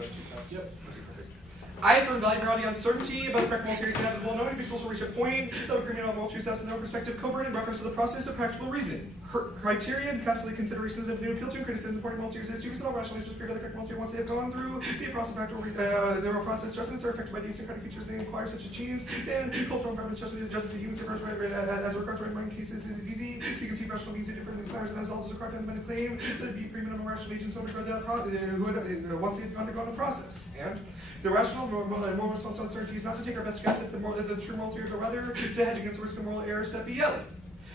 go too fast. Yep. I affirm value uncertainty about the correct multi-area inevitable. No individuals will reach a point of agreement on multi steps in their own perspective, covert in reference to the process of practical reasoning. Criteria encapsulate considerations of new appeal to and criticism supporting multi-area students and all rational issues period of the correct multi once they have gone through the process of practical their own process judgments are affected by these kind of features they inquire such as genes and cultural environments judgments of humans as regards right mind cases is easy. You can see rational means different in these matters and as also required to the claim that the agreement of rational agents don't regard that who had once they had undergone the process. And the rational moral response to uncertainty is not to take our best guess at the true moral theory, but rather to hedge against the risk of moral error set B L.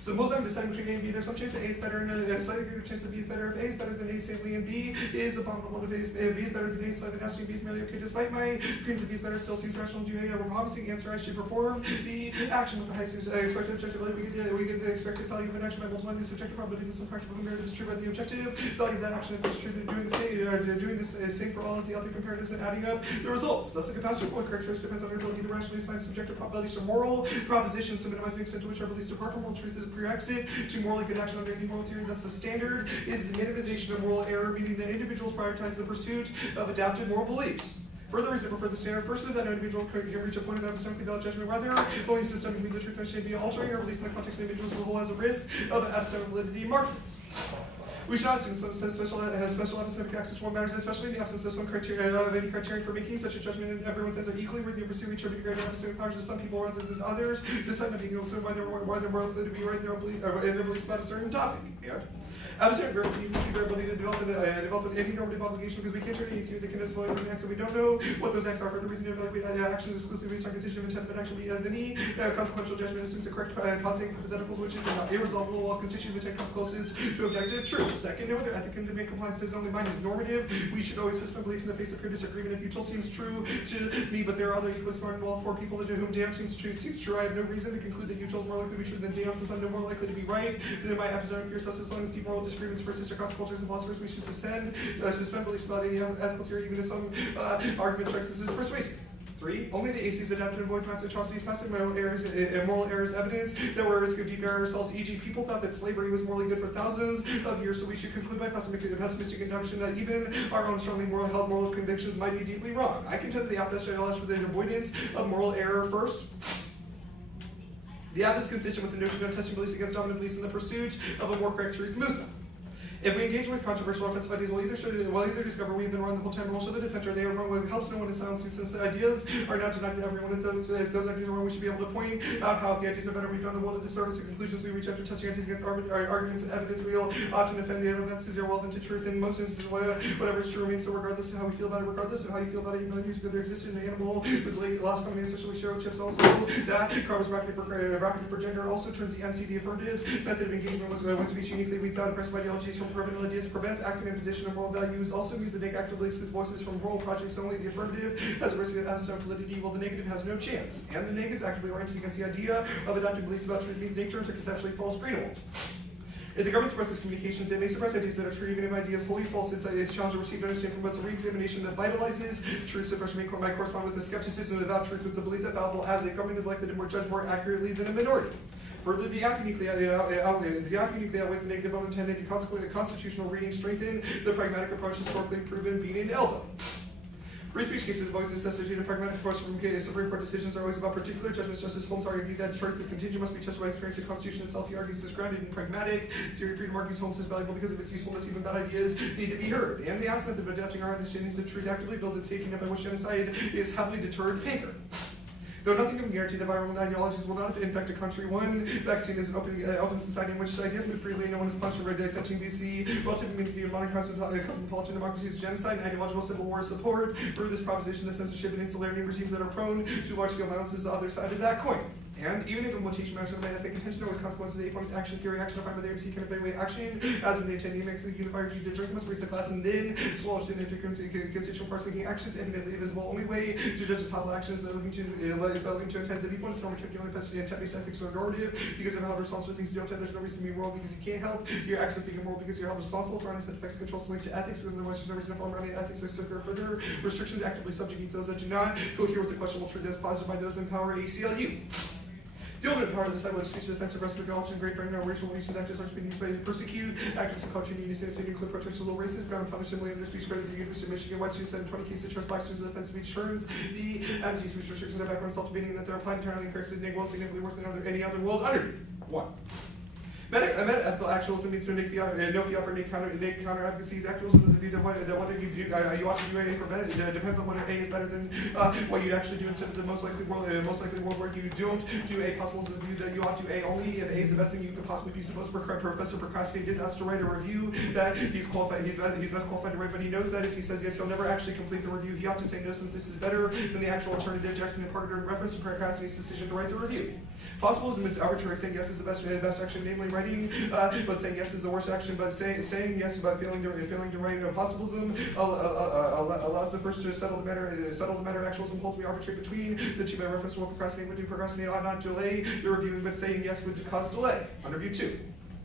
So most I'm deciding between A and B, there's some chance that A is better and a slightly greater chance that B is better. If A is better than A, safely, and B is abominable. If B is better than A, slightly nasty, and B is merely okay. Despite my claims that B is better, still seems rational to a promising answer. I should perform the action with the highest expected objective value. We get the expected value of an action by multiplying the subjective probability that some practical comparative is true by the objective value of that action. If it's true, doing the same for all of the other comparatives and adding up the results. Thus, the capacity point characteristic depends on our ability to rationally assign subjective probabilities to moral propositions to minimize the extent to which our beliefs depart from moral truth is a prerequisite to morally good action under any moral theory. Thus, the standard is the minimization of moral error, meaning that individuals prioritize the pursuit of adapted moral beliefs. Further reason for the standard first is that an individual can reach a point of epistemically valid judgment rather only systemic means the truth should be altering or at least in the context of individuals as a whole has a risk of epistemic validity markings. We should not assume some special epistemic access to what matters, especially in the absence of some criteria of any criterion for making such a judgment, and everyone's ends are equally worthy of pursuing each other greater epistemic powers to some people rather than others, despite not being able to why they're more likely to be right in their beliefs about a certain topic. Yeah. Abstract gravity sees our ability to develop an anti-normative obligation because we can't turn any theory that can exploit an acts and we don't know what those acts are for the reason to evaluate actions exclusively based on constitution of intent, but actually as any consequential judgment assumes the correct causing hypotheticals, which is irresolvable while constitution of intent comes closest to objective truth. Second, no other ethic can demand compliance says only mine is normative. We should always suspend belief in the face of pure disagreement. If util seems true to me, but there are other equally smart and well for people to whom damn seems true. I have no reason to conclude that util is more likely to be true than damn, since I'm no more likely to be right than my epistemic peers. Thus, as long as deep moral disagreements persist across cultures and philosophers, we should suspend beliefs about any ethical theory, even if some argument strikes us as persuasive. 3. Only the ACs adapted to avoid mass atrocities, passive moral errors, evidence that were at risk of deep error ourselves. E.g., people thought that slavery was morally good for thousands of years, so we should conclude by pessimistic induction that even our own strongly held moral convictions might be deeply wrong. I contend that the app allows for the avoidance of moral error first. The app is consistent with the notion of testing beliefs against dominant beliefs in the pursuit of a more correct truth, Musa. If we engage with controversial offensive ideas, we'll either discover we've been wrong the whole time, and we'll show the dissenter they are wrong. What helps no one is silencing, since the ideas are not denied to everyone. If those ideas are wrong, we should be able to point out how if the ideas are better, we've done the world of disorders and conclusions we reach after testing ideas against arguments and evidence. We'll often offend the events as irrelevant to truth. In most instances, whatever is true remains so, regardless of how we feel about it, regardless of how you feel about it, even though years ago there existed an animal whose lost common ancestral share chips. Also, that Carver's bracketed for gender also turns the NC the affirmatives method of engagement was when speech uniquely weeds out oppressive ideologies from prevailing ideas. Acting in position of moral values also means the negative actively excludes voices from moral projects. Only the affirmative has a risk of epistemic validity, while the negative has no chance. And the negative is actively oriented against the idea of adopting beliefs about truth means nature terms are conceptually false greenwald. If the government suppresses communications, they may suppress ideas that are true, even if ideas wholly false. It's challenge to receive understanding promotes a re-examination that vitalizes truth. Suppression might correspond with the skepticism about truth with the belief that fallible as a government is likely to judge more accurately than a minority. Further, the act uniquely outweighs the negative unintended and consequently constitutional reading strengthen the pragmatic approach historically proven being an elbow. Free speech cases have always necessitated a pragmatic approach from Supreme Court decisions are always about particular judgments. Justice Holmes argued that truth of contingent must be tested by experience. The Constitution itself, he argues, is grounded in pragmatic theory. Freedom argues Holmes is valuable because of its usefulness. Even bad ideas need to be heard. And the aspect of adapting our understandings of truth actively builds a taking up by which genocide is heavily deterred paper. Though nothing can guarantee that viral ideologies will not infect a country, one vaccine is an open society in which ideas move freely and no one is punished for dissecting the relative immunity of modern cosmopolitan democracies. Genocide and ideological civil war support for this proposition that censorship and insularity regimes that are prone to large-scale violence is the other side of that coin. And even if implementation matters of ethic, intention always consequences, a form action theory, action defined by the agency can evaluate action, as in the intent, makes the unifier G to drink must raise the class, and then swallow significant constituent parts making actions infinitely divisible. Only way to judge the top actions is looking to intent. The viewpoint is normative, the only best intent-based ethics are normative, because of how responsible things you don't have, there's no reason to be moral because you can't help your actions being immoral because you're held responsible for unintended effects controls linked to ethics, because otherwise there's no reason to form around ethics or severe further restrictions actively subjugate those that do not cohere with the questionable truth as posited by those in power ACLU. The ultimate power of the cycle of speech defense of rest of knowledge and great brain and racial relations actors are being used by persecute, actors of culture and unity, sanitary, include protections of little races, ground and punish similarly under speech credit to the University of Michigan, white students, 720 cases, trust black students in defense of speech turns, the anti speech restrictions in the background self-debating that they're applied entirely incorrectly to well significantly worse than any other world under. 1. Ethical actualism means to make no fiat for make counter advocacies. Actualism is the view that whether you do you ought to do A for better. It depends on whether A is better than what you'd actually do instead of the most likely world where you don't do A. Possible is the view that you ought to do A only if A is the best thing you could possibly do. Suppose Professor Procrastinate is asked to write a review that he's qualified. He's best qualified to write, but he knows that if he says yes, he'll never actually complete the review. He ought to say no since this is better than the actual alternative. Jackson and Parker in reference to Procrastinate's decision to write the review. Possibilism is arbitrary. Saying yes is the best action, namely writing, but saying yes is the worst action. But saying yes but failing to write. Possibilism allows the first to settle the matter. Actualism holds we arbitrate between the two by reference to what procrastinate would do. Procrastinate ought not delay the review, but saying yes would cause delay. Under view 2.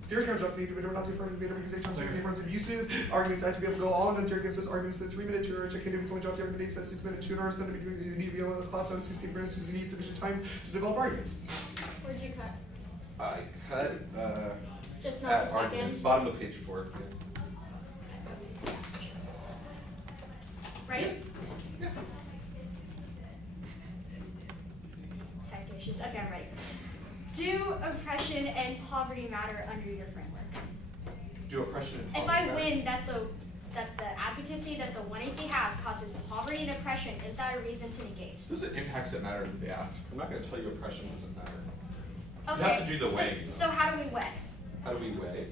Theory construct need to be not the affirmative data because they constantly runs abusive. Arguments have to be able to go on and theory against this arguments in the 3-minute tour. Check in only job the argument takes 6-minute tuner. So then you need to be able to collapse on 16 minutes because you need sufficient time to develop arguments. Where'd you cut? I cut Just not at the arguments, second. bottom of page 4. Ready? Yeah. Tech issues. Okay, I'm ready. Do oppression and poverty matter under your framework? Do oppression and If poverty I matter? win that the advocacy that the 1AC has causes poverty and oppression, is that a reason to negate? Those are impacts that matter to the ask. I'm not going to tell you oppression doesn't matter. Okay. You have to do the weighing. So how do we weigh? How do we weigh?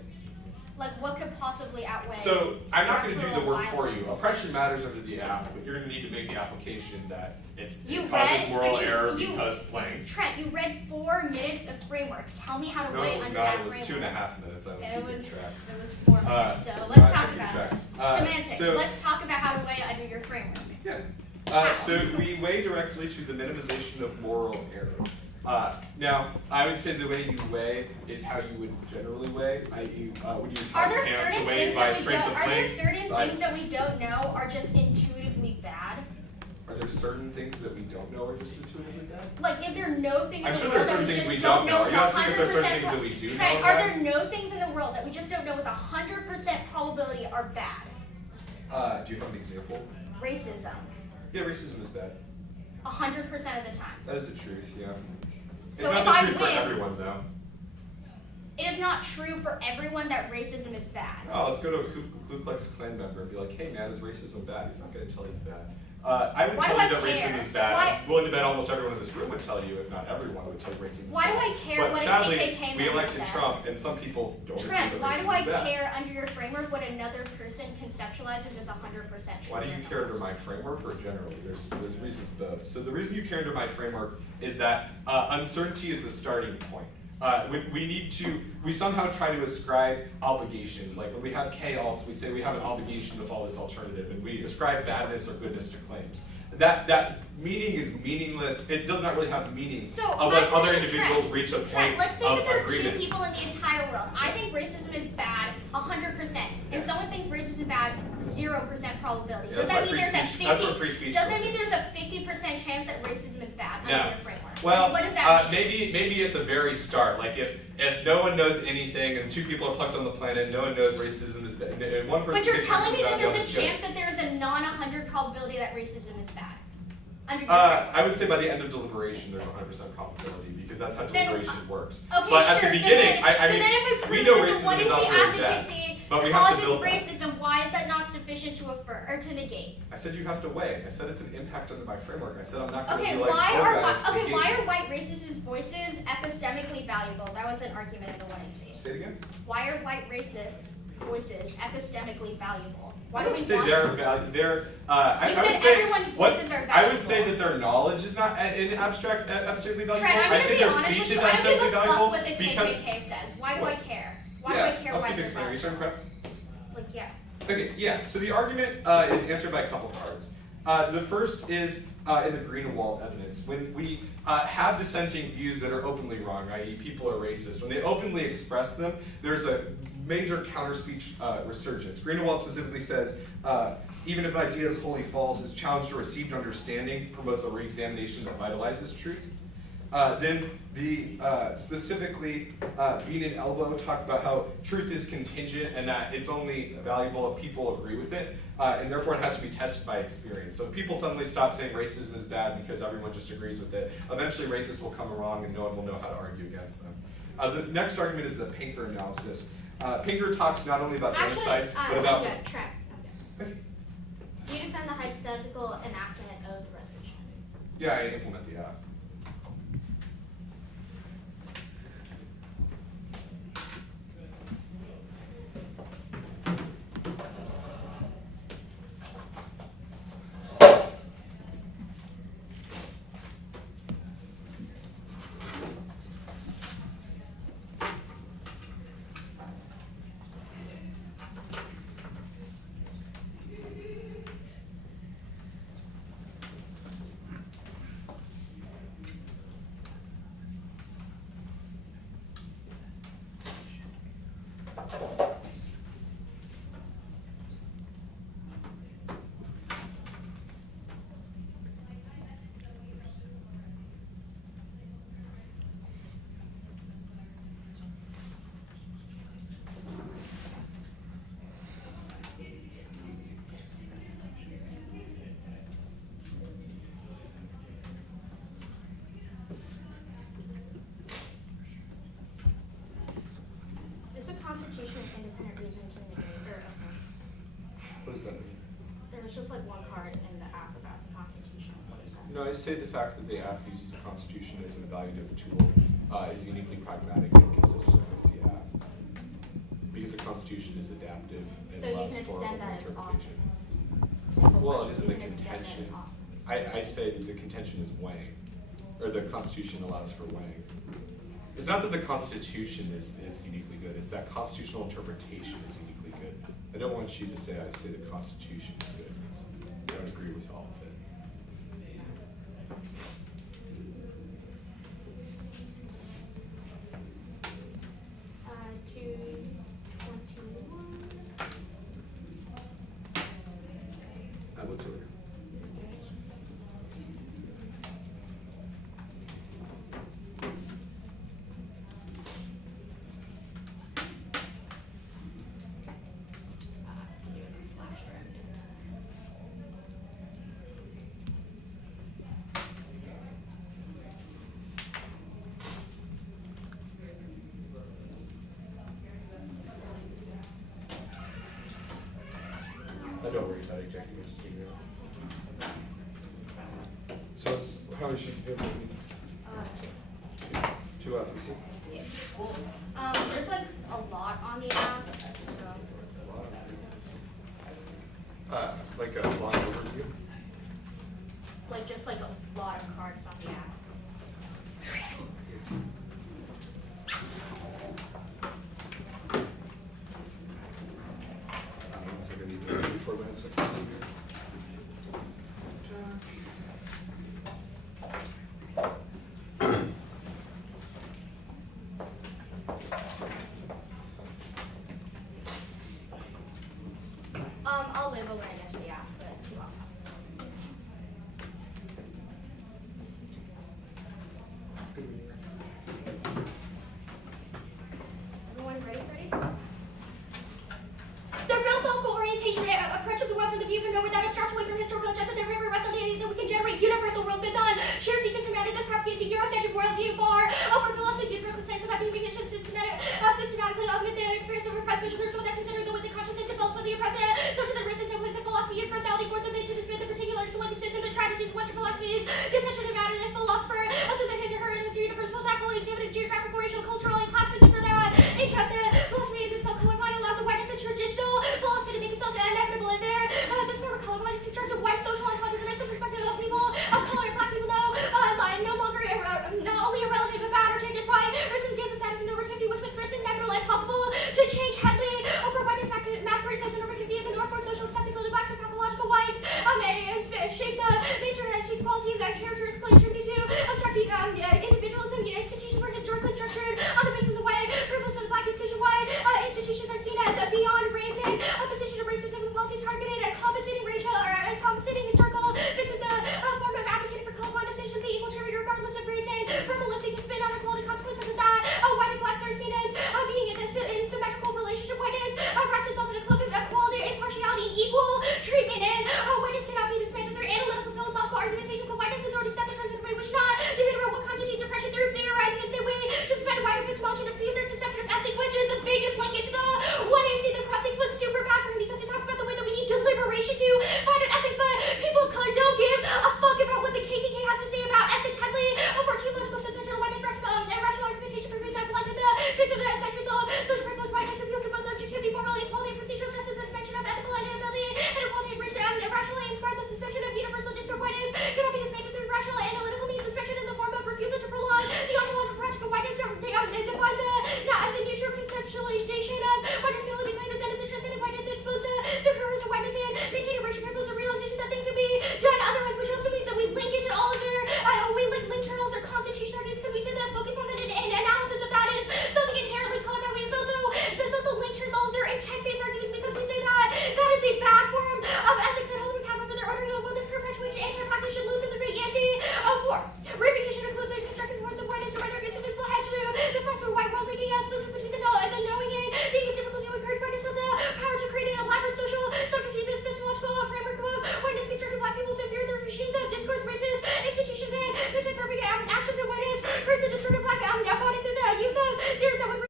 Like, what could possibly outweigh? So I'm not going to do the structural work for violence? you. Oppression matters under the app, but you're going to need to make the application that it You causes read- moral but you- error you- because blank. Trent, you read 4 minutes of framework. Tell me how to No, weigh it was under not. that It was framework. 2.5 minutes. I was It keeping was, track. it was 4 minutes, so I'm let's not talk keeping about track. it. Semantics, So- let's talk about how to weigh under your framework. Yeah. So we weigh directly to the minimization of moral error. Now, I would say the way you weigh is how you would generally weigh, i.e., would you Are tell there Pam to certain weigh things by that we strength don't? of Are there claim? certain things that we don't know are just intuitively bad? Are there certain things that we don't know are just intuitively bad? Like, is there no thing in I'm the sure world there's that certain we things just we don't know. Are with you asking if there's certain 100% things that we do know Trent, are are bad? there no things in the world that we just don't know with 100% probability are bad? Do you have an example? Racism, Yeah, racism is bad. 100% of the time. That is the truth, yeah. It's So not if the I truth for win- everyone, though. It is not true for everyone that racism is bad. Oh, let's go to a Ku Klux Klan member and be like, hey man, is racism bad? He's not going to tell you that. I would Why tell do you I that care? racism is bad. Why- I'm willing to bet almost everyone in this room would tell you, if not everyone would tell you racism is Why do bad. I care But what a sadly, KKK we member elected says? Trump, and some people don't agree Trent, that why racism do I is bad. care under your framework what another person conceptualizes as 100% true? Why do you or care not? under my framework or generally? There's reasons both. So the reason you care under my framework is that uncertainty is the starting point. We somehow try to ascribe obligations. Like when we have K-alts, we say we have an obligation to follow this alternative, and we ascribe badness or goodness to claims. That meaning is meaningless. It does not really have meaning So, unless my other question, individuals Trent, reach a Trent, point let's say of that there are agreement. 2 people in the entire world. I think racism is bad 100%, and someone thinks racism is bad 0% probability. Yeah, Does that's that why mean there's a free speech- that's what 50? free speech Does that is. mean there's a 50% chance that racism is bad No. under your framework? Well, Like, what does that mean? maybe at the very start, like if no one knows anything and 2 people are plucked on the planet, no one knows racism is bad, and one person But you're gets telling me racism that bad, no there's one's a good. chance that there's a non-100 probability that racism is bad under your I framework? would say by the end of deliberation, there's 100% probability because that's how Then- deliberation works. Okay, But sure. at the So beginning, then, I so mean, then if we we know prove that the racism is 1AC not very bad, advocacy but we have to causes build that. racism, why is that not sufficient to affirm or to negate? I said you have to weigh. I said it's an impact under my framework. I said I'm not going to Okay, be like, why oh, are guys, okay, negate why it. are white racists' voices epistemically valuable? That was an argument in the 1AC. Say it again? Why are white racists' voices epistemically valuable? Why I do would we say want they're them? they're. You I said would say everyone's what voices are I would say valuable. that their knowledge is not abstractly valuable. Trent, I'm I gonna say be their honest speech with is you. I don't give abstractly a fuck valuable what the because. KKK says. Why do I care? Why Yeah, do I care I'll why keep they're explaining. Are you starting valuable? prep? Like, yeah. Okay, yeah. So the argument is answered by a couple parts. The first is in the Greenewald evidence. When we have dissenting views that are openly wrong, i.e. people are racist, when they openly express them, there's a major counter-speech resurgence. Greenewald specifically says, even if an idea is wholly false, its challenge to received understanding promotes a re-examination that vitalizes truth. Then the specifically being an elbow talked about how truth is contingent and that it's only valuable if people agree with it, and therefore it has to be tested by experience. So if people suddenly stop saying racism is bad because everyone just agrees with it, eventually racists will come along and no one will know how to argue against them. The next argument is the Pinker analysis. Pinker talks not only about genocide, but about... Okay. Do you defend the hypothetical enactment of the resolution? Yeah, I implement the act. Constitution independent reason to negate or What does that mean? there was just like one part in the act about the Constitution. What is that? No, I say the fact that the act uses the Constitution as an evaluative tool is uniquely pragmatic and consistent with the act. Because the Constitution is adaptive and So you allows can for extend that as interpretation. often. Well, it isn't You a can extend that as contention. often. I say that the contention is weighing, or the Constitution allows for weighing. It's not that the Constitution is uniquely good, it's that constitutional interpretation is uniquely good. I don't want you to say I say the Constitution is good. I don't agree with all of it. What's over here? Don't worry about executive, just figure it out. So it's, how many sheets of paper do you need? Two obviously. There's like a lot on the app. Like a long overview? Like just like a lot of cards on the app. So I need 4 minutes. So I can see here. I'll label it against the app, but too long. Everyone ready? The real self orientation approaches the world from the view from nowhere that abstracts away from historical injustice and every rest of the that we can generate universal worlds based on shared features surrounding this propagating Eurocentric worldview bar over philosophy, universal sense of having been systematically augment the experience of repressed visual